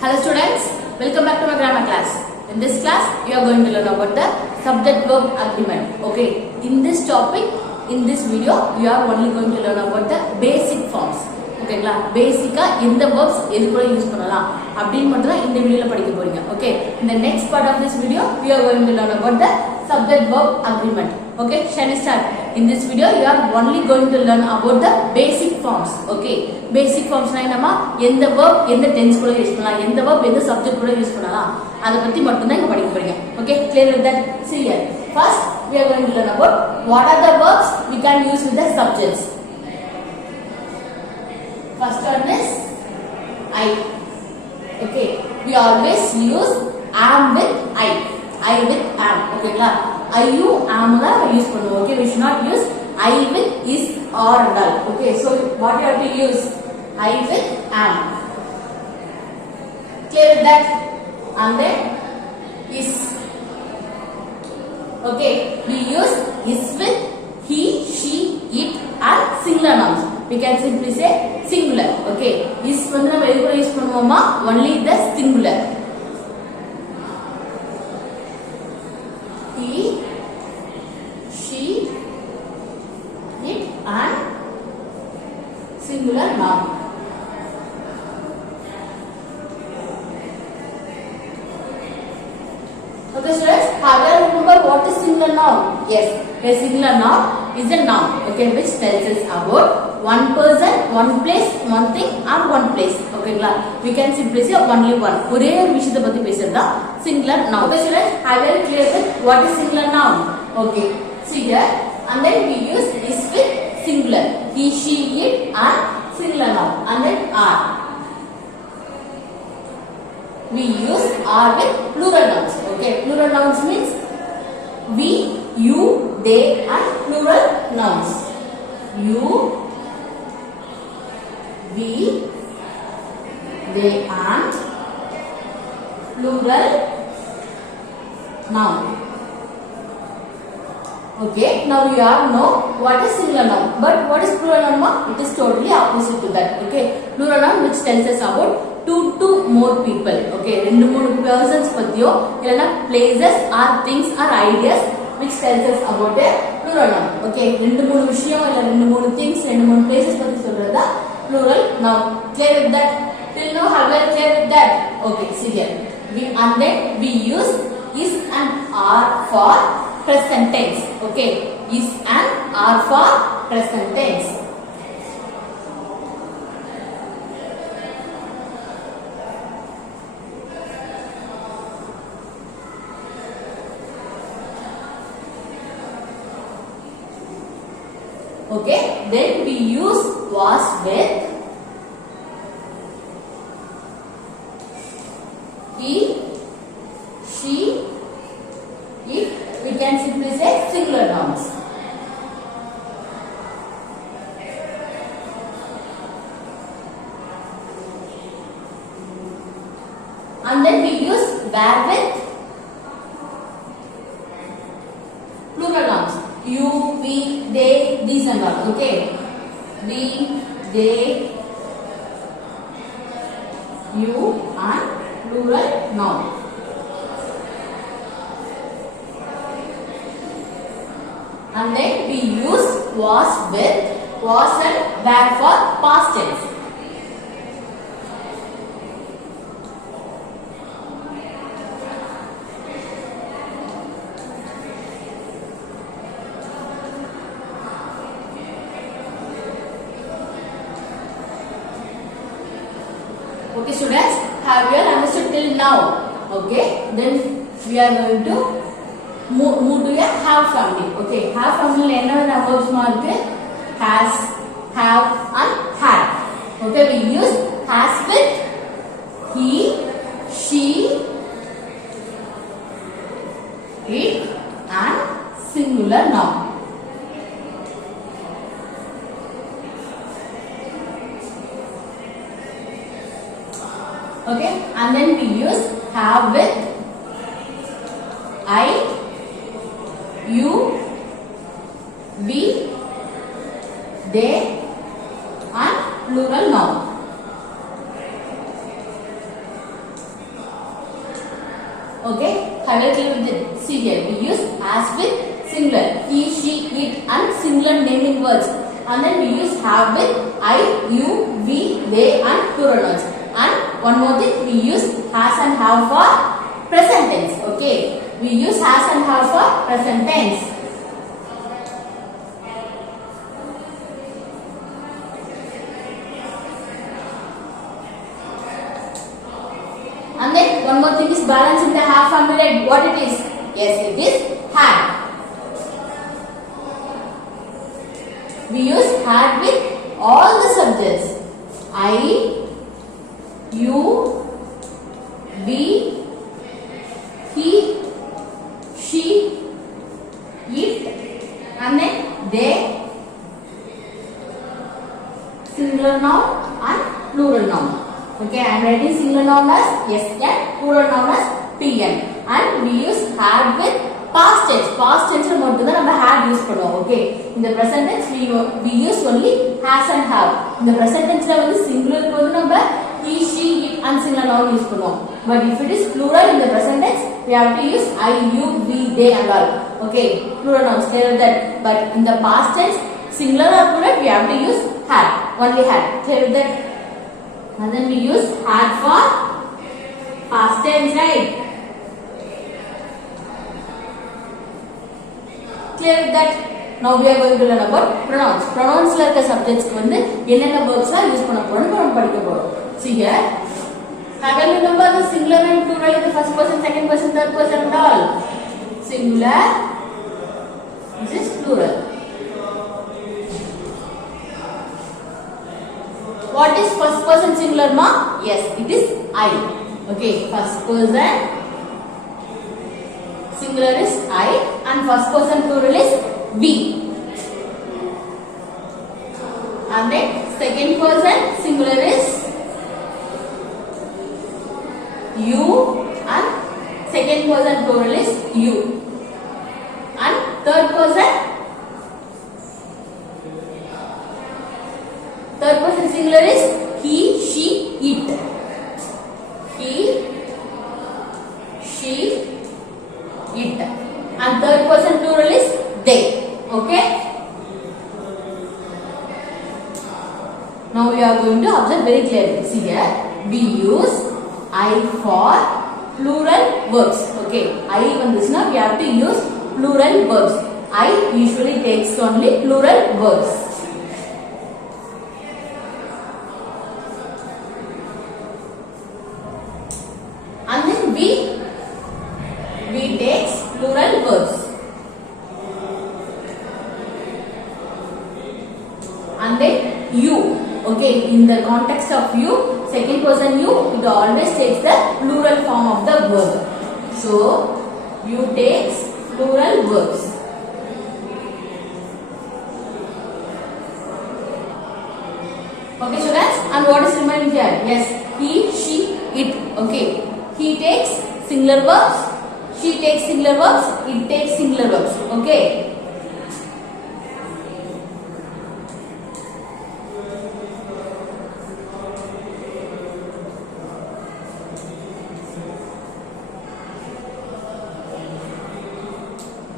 Hello students, welcome back to my grammar class. In this class, you are going to learn about the subject-verb agreement. Okay, in this topic, in this video, you are only going to learn about the basic forms. Okay, basic in the verbs எதுக்குள்ள use பண்ணலாம் அப்படினு மட்டும் தான் இந்த வீடியோல படிக்க போறீங்க. Okay, in the next part of this video, we are going to learn about the subject-verb agreement. Okay, shall we start? In this video, you are only going to learn about the basic forms. Okay, basic forms na enna எந்த verb எந்த tense குள்ள use பண்ணலாம், எந்த verb எந்த subject குள்ள use பண்ணலாம் அத பத்தி மட்டும் தான் இங்க படிக்க போறீங்க. Okay, clear with that? See here. First, we are going to learn about what are the verbs we can use with the subjects. First one is I. Okay, we always use am with I with am. Okay, I you am la use பண்ணுவோம். Okay, we should not use I with is or and all. Okay, so what you have to use I with am. Clear with that? And then is. Okay, we use is with he, she, it and singular nouns. We can simply say singular. Okay, is வந்து நம்ம எதுக்கு use பண்ணுவோமா? Only the singular. He, she, it and singular noun. Okay students, have you remember what is singular noun? Yes, a singular noun is a noun, okay, which tells us about one person, one place, one thing and one place. Okay, we can simply say only one. ஒரே ஒரு விஷயத்தை பத்தி பேசுறதா singular noun. Okay students, have you clear with what is singular noun? Okay, see here, and then we use is with singular, he, she, it and singular noun, and then are. We use are with plural nouns. Okay, plural nouns means we, you, they and plural nouns. You, we, they and plural noun. Okay, now you all know what is singular noun, but what is plural noun? It is totally opposite to that. Okay, plural noun which tells us about two to more people. Okay, ரெண்டு மூணு persons பத்தியோ இல்லனா places or things or ideas which tells us about a plural noun. Okay, ரெண்டு மூணு விஷயம் இல்ல ரெண்டு மூணு things ரெண்டு மூணு places பத்தி சொல்றதா plural noun. Clear with that? Till now have you clear with that? Okay, see here. And then we use is and are for present tense. Okay, is and are for present tense. Okay, then we use was with he, she, it. We can simply say singular nouns. And then we use were with plural nouns. You, we, they, these and all. Okay, we, they, you and plural noun. And then we use was with was and were for past tense. Okay students, have you all understood till now? Okay, then we are going to move to a have family. Okay, have family என்ன verbs இருக்கு? Has, have and had. Okay, we use has with he, she, it and singular noun. Okay, and then we use have with I, you, we, they and plural noun. Okay, have you clear with it? See here, we use has with singular, he, she, it and singular naming words, and then we use have with I, you, we, they and plural nouns. And one more thing, we use has and have for present tense. Okay, we use has and have for present tense. And then one more thing is balance in the have family. What it is? Yes, it is had. We use had with all the subjects. I, you, we, he, she, it, and then they, singular noun and plural noun. Okay, I am writing singular noun as SN, plural noun as PN, and we use had with past tense. Past tense மட்டும் தான் நம்ம had use பண்ணுவோம். Okay, in the present tense we use only has and have. In the present tense ல வந்து singular க்கு வந்து நம்ம he, she, it and singular noun use பண்ணுவோம். But if it is plural in the present tense, we have to use I, you, we, they and all. Okay, plural nouns, clear that. But in the past tense, singular or plural, we have to use had, only had. Clear that. And then we use had for past tense, right? Clear with that. Now we are going to learn about pronouns. Pronouns la irukka subjects ku vandu enna verbs la use panna porom namu padikka porom. See here, have you remember the singular and plural in the first person, second person, third person and all? Singular, this is plural. What is first person singular, ma? Yes, it is I. Okay, first person singular is I and first person plural is we. And then second person singular is you and second person plural is you. And third person singular is he, she, it. He, she, it. And third person plural is they. Okay. Now we are going to observe very clearly. See here, we use I for plural verbs. Okay, I vandusna we have to use plural verbs. I usually takes only plural verbs. And then we takes plural verbs. And then you. Okay, in the context of you, second person you, it always takes the plural form of the verb. So you takes plural verbs. Okay, students, and what is remaining here? Yes, he, she, it. Okay, he takes singular verbs, she takes singular verbs, it takes singular verbs. Okay.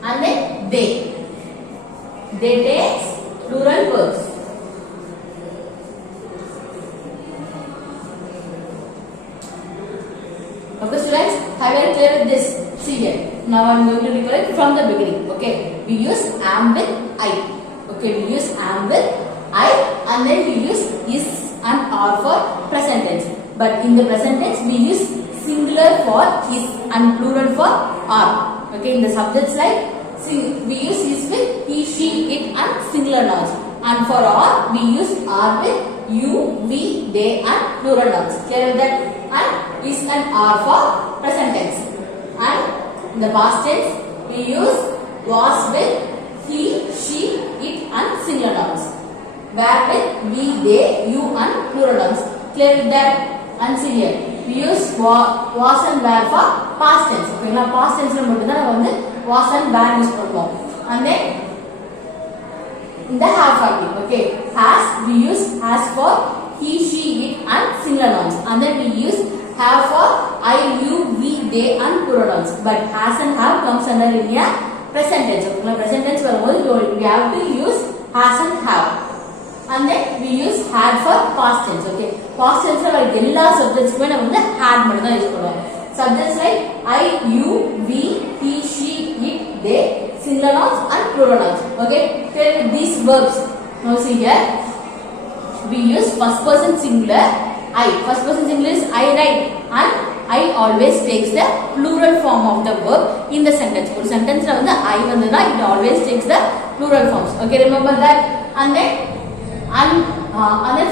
And then they takes plural verbs. Okay, students, have you clear with this? See here. Now I am going to recall it from the beginning. Okay, we use am with I. Okay, we use am with I, and then we use is and are for present tense. But in the present tense, we use singular for is and plural for are. Okay, in the subjects like we use is with he, she, it and singular nouns. And for are, we use are with you, we, they and plural nouns. Clear with that? And is and are for present tense. And in the past tense, we use was with he, she, it and singular nouns. Were with we, they, you and plural nouns. Clear with that? And see here, we use was and were for past tense. Okay, now past tense la மட்டும் தான் வந்து was and were use பண்ணுவோம். And then in the have family, okay, has we use has for he, she, it and singular nouns. And then we use have for I, you, we, they and pronouns. But has and have comes under in a present tense. Okay, present tense we have to use has and have. And then we use had for past tense. Okay, past tense la ella subjects ku nam had mattum da use பண்ணுவோம். Subjects like I, you, we, he, she, it, they, singular nouns and plural nouns. Okay, clear with these verbs. Now see here, we use first person singular I. First person singular is I, right? And I always takes the plural form of the verb in the sentence. For sentence la vandha I vandha it always takes the plural forms. Okay, remember that. And then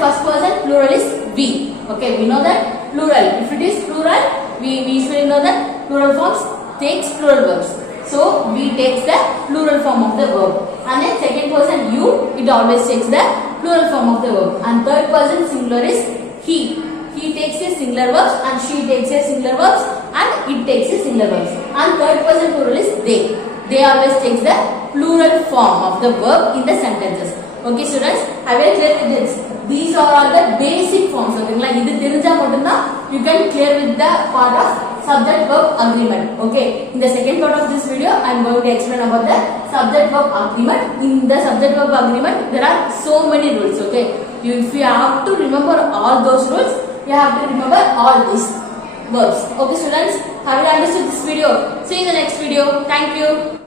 first person plural is we. Okay, we know that plural. If it is plural, we usually know that plural forms takes plural verbs. So we takes the plural form of the verb. And then second person you, it always takes the plural form of the verb. And third person singular is he. He takes a singular verbs and she takes a singular verbs and it takes a singular verbs. And third person plural is they. They always takes the plural form of the verb in the sentences. Okay students, I will clear with this. These are all the basic forms. Okay, like idu therinja mattumna you can clear with the part of subject verb agreement. Okay, in the second part of this video I am going to explain about the subject verb agreement. In the subject verb agreement there are so many rules. Okay, if you have to remember all those rules, you have to remember all these verbs. Okay students, have you understood this video? See you in the next video. Thank you.